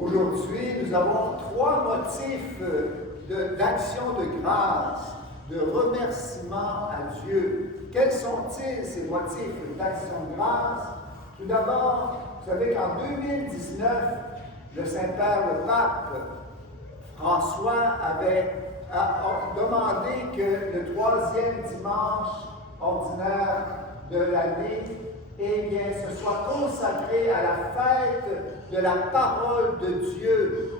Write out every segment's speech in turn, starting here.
Aujourd'hui, nous avons trois motifs d'action de grâce, de remerciement à Dieu. Quels sont-ils, ces motifs d'action de grâce? Tout d'abord, vous savez qu'en 2019, le Saint-Père, le Pape François avait demandé que le troisième dimanche ordinaire de l'année, eh bien, ce soit consacré à la fête de la parole de Dieu,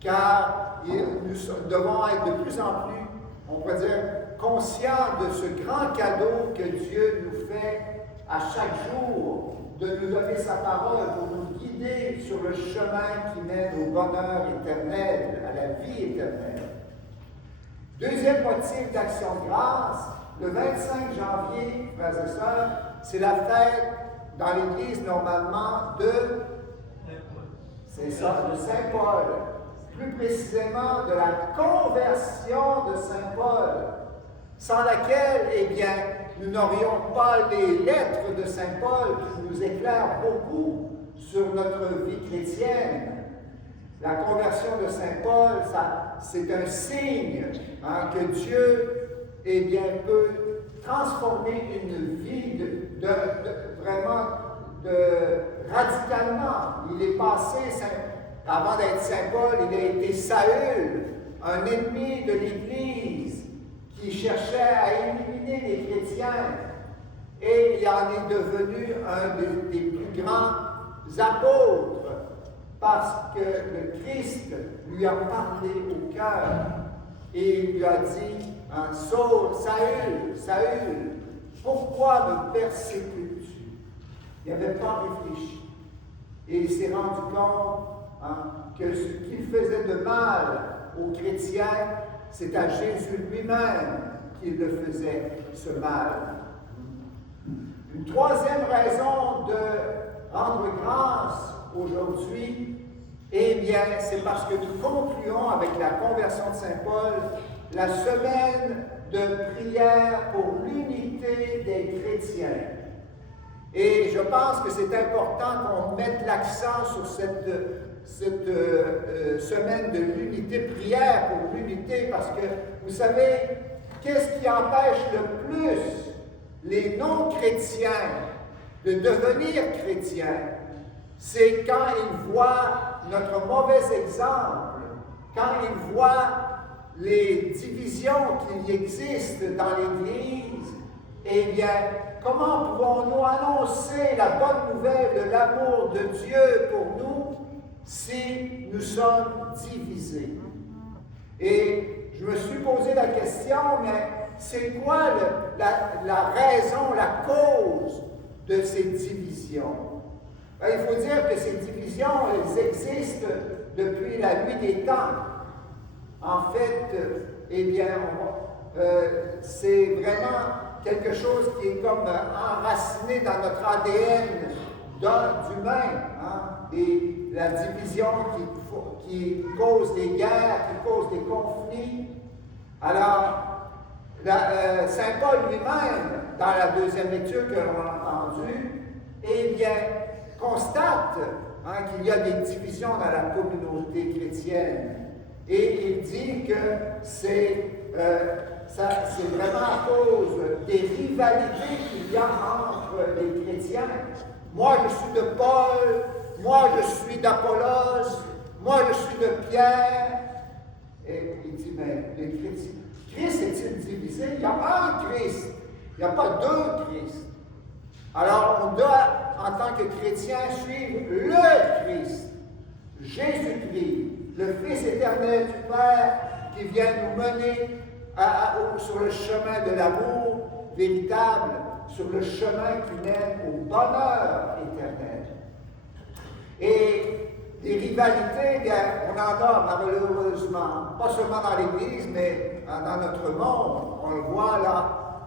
car nous devons être de plus en plus, on peut dire, conscients de ce grand cadeau que Dieu nous fait à chaque jour, de nous donner sa parole pour nous guider sur le chemin qui mène au bonheur éternel, à la vie éternelle. Deuxième motif d'action de grâce, le 25 janvier, frères et sœurs, c'est la fête dans l'Église normalement de, c'est ça, de Saint Paul, plus précisément de la conversion de Saint Paul, sans laquelle, eh bien, nous n'aurions pas les lettres de Saint Paul qui nous éclairent beaucoup sur notre vie chrétienne. La conversion de Saint Paul, c'est un signe que Dieu, eh bien, peut transformer une vie radicalement. Il est passé, avant d'être Saint Paul, il a été Saül, un ennemi de l'Église qui cherchait à éliminer les chrétiens. Et il en est devenu un des plus grands apôtres parce que le Christ lui a parlé au cœur et il lui a dit, Saül, Saül, pourquoi me persécutes-tu? Il n'avait pas réfléchi. Et il s'est rendu compte que ce qu'il faisait de mal aux chrétiens, c'est à Jésus lui-même qu'il le faisait, ce mal. Une troisième raison de rendre grâce aujourd'hui, eh bien, c'est parce que nous concluons avec la conversion de Saint Paul la semaine de prière pour l'unité des chrétiens. Et je pense que c'est important qu'on mette l'accent sur cette semaine de l'unité, prière pour l'unité, parce que, vous savez, qu'est-ce qui empêche le plus les non-chrétiens de devenir chrétiens? C'est quand ils voient notre mauvais exemple, quand ils voient les divisions qui existent dans l'Église. Eh bien, comment pouvons-nous annoncer la bonne nouvelle de l'amour de Dieu pour nous si nous sommes divisés? Et je me suis posé la question, mais c'est quoi la raison, la cause de ces divisions? Ben, il faut dire que ces divisions, elles existent depuis la nuit des temps. En fait, eh bien, c'est vraiment quelque chose qui est comme enraciné dans notre ADN d'humain. Et la division qui cause des guerres, qui cause des conflits. Alors, Saint Paul lui-même, dans la deuxième lecture que l'on a entendue, eh bien, constate qu'il y a des divisions dans la communauté chrétienne. Et il dit que c'est vraiment à cause des rivalités qu'il y a entre les chrétiens. Moi, je suis de Paul, moi, je suis d'Apollos, moi, je suis de Pierre. Et il dit, mais les chrétiens, Christ est-il divisé? Il y a un Christ, il n'y a pas deux Christ. Alors, on doit, en tant que chrétien, suivre le Christ, Jésus-Christ, le Fils éternel du Père, qui vient nous mener sur le chemin de l'amour véritable, sur le chemin qui mène au bonheur éternel. Et des rivalités, bien, on en a malheureusement, pas seulement dans l'Église, mais dans notre monde. On le voit là,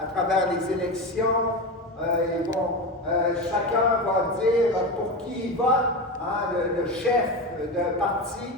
à travers les élections. Chacun va dire pour qui il vote, le chef d'un parti.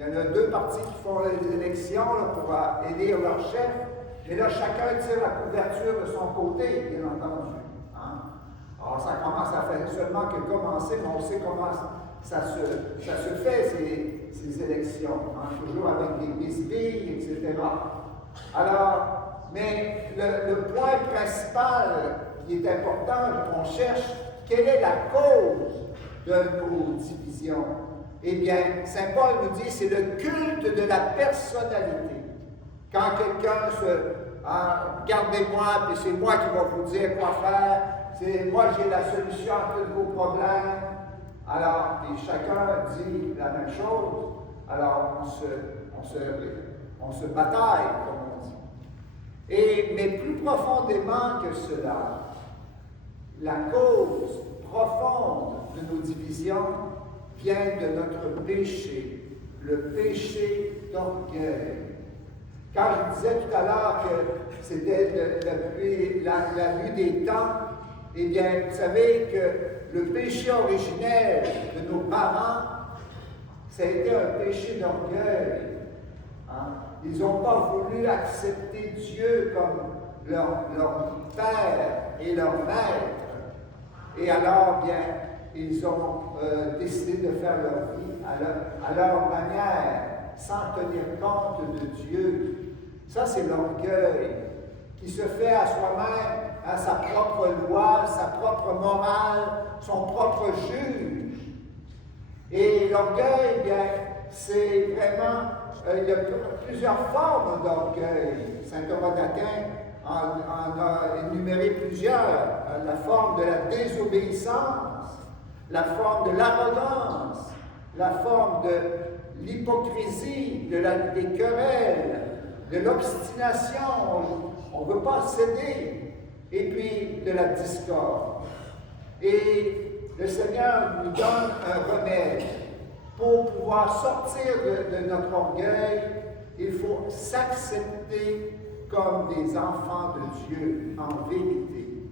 Il y en a deux partis qui font les élections là, pour élire leur chef. Et là, chacun tire la couverture de son côté, bien entendu. Alors, ça commence à faire seulement que commencer, mais on sait comment ça se fait. sélections, hein, toujours avec des bisbilles, etc. Alors, mais le point principal qui est important, on cherche quelle est la cause de nos divisions. Eh bien, Saint Paul nous dit, c'est le culte de la personnalité. Quand quelqu'un regardez-moi, puis c'est moi qui vais vous dire quoi faire, c'est moi j'ai la solution à tous vos problèmes. Alors, et chacun dit la même chose. Alors, on se bataille, comme on dit. Mais plus profondément que cela, la cause profonde de nos divisions vient de notre péché, le péché d'orgueil. Quand je disais tout à l'heure que c'était depuis la nuit des temps, eh bien, vous savez que le péché originel de nos parents, ça a été un péché d'orgueil. Hein? Ils n'ont pas voulu accepter Dieu comme leur père et leur maître. Et alors, bien, ils ont décidé de faire leur vie à leur manière, sans tenir compte de Dieu. Ça, c'est l'orgueil qui se fait à soi-même, à sa propre loi, sa propre morale, son propre juge. Et l'orgueil, bien, c'est vraiment, il y a plusieurs formes d'orgueil. Saint Thomas d'Aquin en a énuméré plusieurs. La forme de la désobéissance, la forme de l'arrogance, la forme de l'hypocrisie, des querelles, de l'obstination, on ne veut pas céder, et puis de la discorde. Et le Seigneur nous donne un remède. Pour pouvoir sortir de notre orgueil, il faut s'accepter comme des enfants de Dieu, en vérité.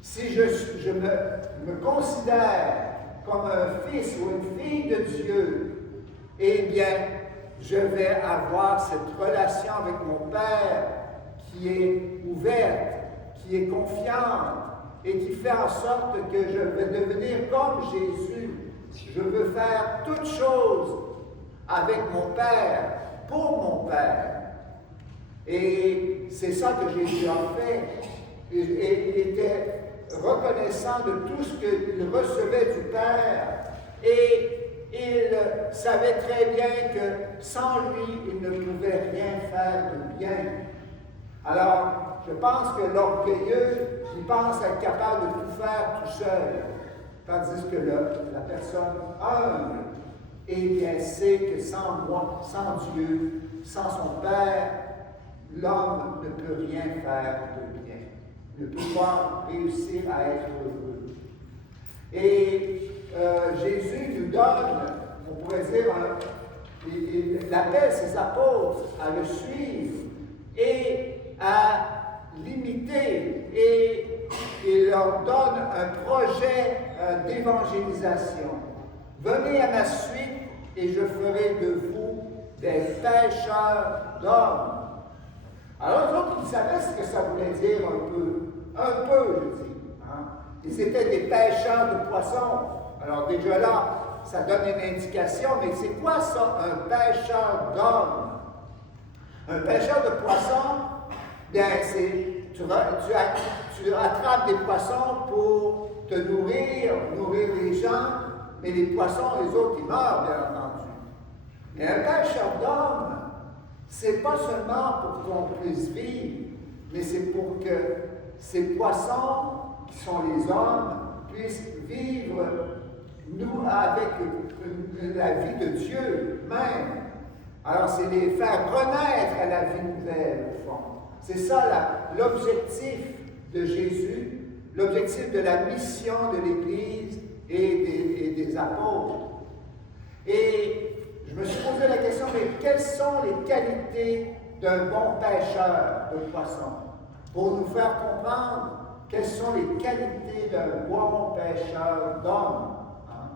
Si je me considère comme un fils ou une fille de Dieu, eh bien, je vais avoir cette relation avec mon Père qui est ouverte, qui est confiante et qui fait en sorte que je vais devenir comme Jésus. Je veux faire toutes choses avec mon Père, pour mon Père. Et c'est ça que Jésus a fait. Et il était reconnaissant de tout ce qu'il recevait du Père. Et il savait très bien que sans lui, il ne pouvait rien faire de bien. Alors, je pense que l'orgueilleux, il pense être capable de tout faire tout seul. Tandis que la personne humble, eh bien, sait que sans moi, sans Dieu, sans son Père, l'homme ne peut rien faire de bien, ne peut pas réussir à être heureux. Et Jésus nous donne, on pourrait dire, il appelle ses apôtres à le suivre et à l'imiter. Et il leur donne un projet d'évangélisation. Venez à ma suite et je ferai de vous des pêcheurs d'hommes. Alors, les autres, ils savaient ce que ça voulait dire un peu, je dis. Hein? Ils étaient des pêcheurs de poissons. Alors, déjà là, ça donne une indication, mais c'est quoi ça, un pêcheur d'hommes? Un pêcheur de poissons, bien, c'est tu attrapes des poissons pour te nourrir les gens, mais les poissons, les autres, ils meurent, bien entendu. Mais un pêcheur d'hommes, c'est pas seulement pour qu'on puisse vivre, mais c'est pour que ces poissons, qui sont les hommes, puissent vivre, nous, avec la vie de Dieu même. Alors, c'est les faire renaître à la vie nouvelle, au fond. C'est ça l'objectif de Jésus, l'objectif de la mission de l'Église et des apôtres. Et je me suis posé la question, mais quelles sont les qualités d'un bon pêcheur de poissons? Pour nous faire comprendre quelles sont les qualités d'un bon pêcheur d'hommes. Hein?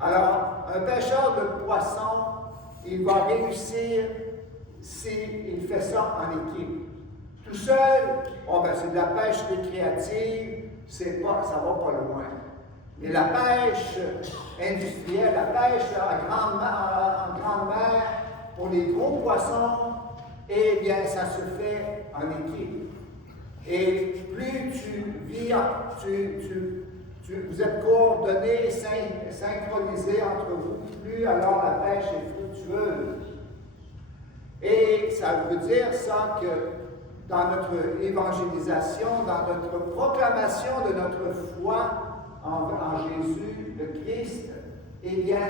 Alors, un pêcheur de poissons, il va réussir s'il fait ça en équipe. Tout seul, c'est de la pêche récréative, ça ne va pas loin. Mais la pêche industrielle, la pêche en grande mer, pour les gros poissons, eh bien, ça se fait en équipe. Et plus tu vis, vous êtes coordonnés, synchronisés entre vous, plus alors la pêche est fructueuse. Et ça veut dire ça que dans notre évangélisation, dans notre proclamation de notre foi en Jésus, le Christ, eh bien,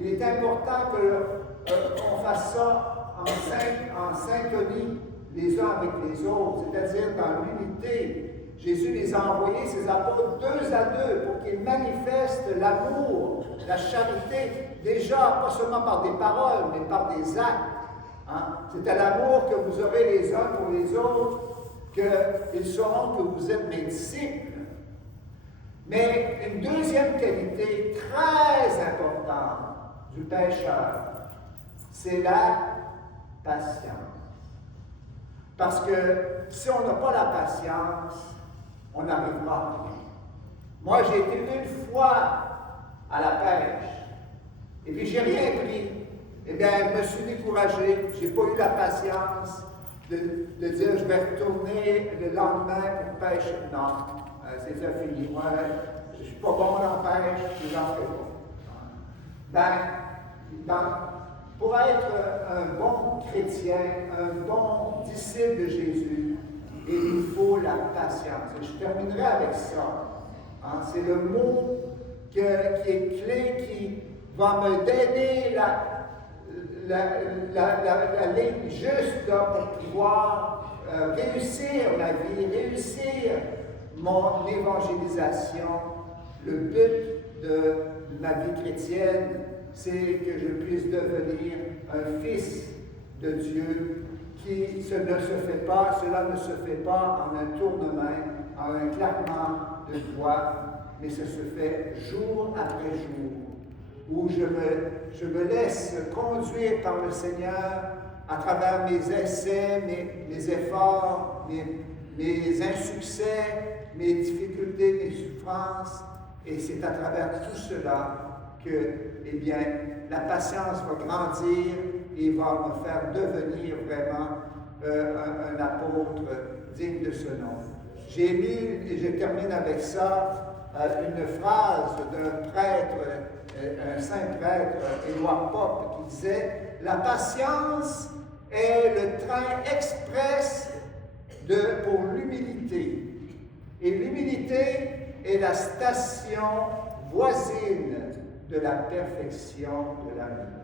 il est important qu'on fasse ça en syntonie les uns avec les autres, c'est-à-dire dans l'unité. Jésus les a envoyés, ses apôtres, 2 à 2, pour qu'ils manifestent l'amour, la charité, déjà, pas seulement par des paroles, mais par des actes. Hein? C'est à l'amour que vous aurez les uns pour les autres qu'ils sauront que vous êtes mes disciples. Mais une deuxième qualité très importante du pécheur, c'est la patience. Parce que si on n'a pas la patience, on n'arrivera à rien. Moi, j'ai été une fois à la pêche, et puis j'ai rien pris. Eh bien, je me suis découragé, je n'ai pas eu la patience de dire je vais retourner le lendemain pour pêcher. Non, c'est déjà fini. Moi, je ne suis pas bon en pêche, je n'en fais pas. Pour être un bon chrétien, un bon disciple de Jésus, il nous faut la patience. Et je terminerai avec ça. Hein, c'est le mot qui est clé, qui va me donner la ligne juste là, pour pouvoir réussir ma vie, réussir mon évangélisation. Le but de ma vie chrétienne, c'est que je puisse devenir un fils de Dieu qui cela ne se fait pas en un tour de main, en un claquement de doigts, mais ça se fait jour après jour, où je me laisse conduire par le Seigneur à travers mes essais, mes efforts, mes insuccès, mes difficultés, mes souffrances, et c'est à travers tout cela que, eh bien, la patience va grandir et va me faire devenir vraiment un apôtre digne de ce nom. J'ai lu, et je termine avec ça, une phrase d'un prêtre, un saint prêtre, Édouard Pope, qui disait « La patience est le train express pour l'humilité. Et l'humilité est la station voisine de la perfection de la vie. »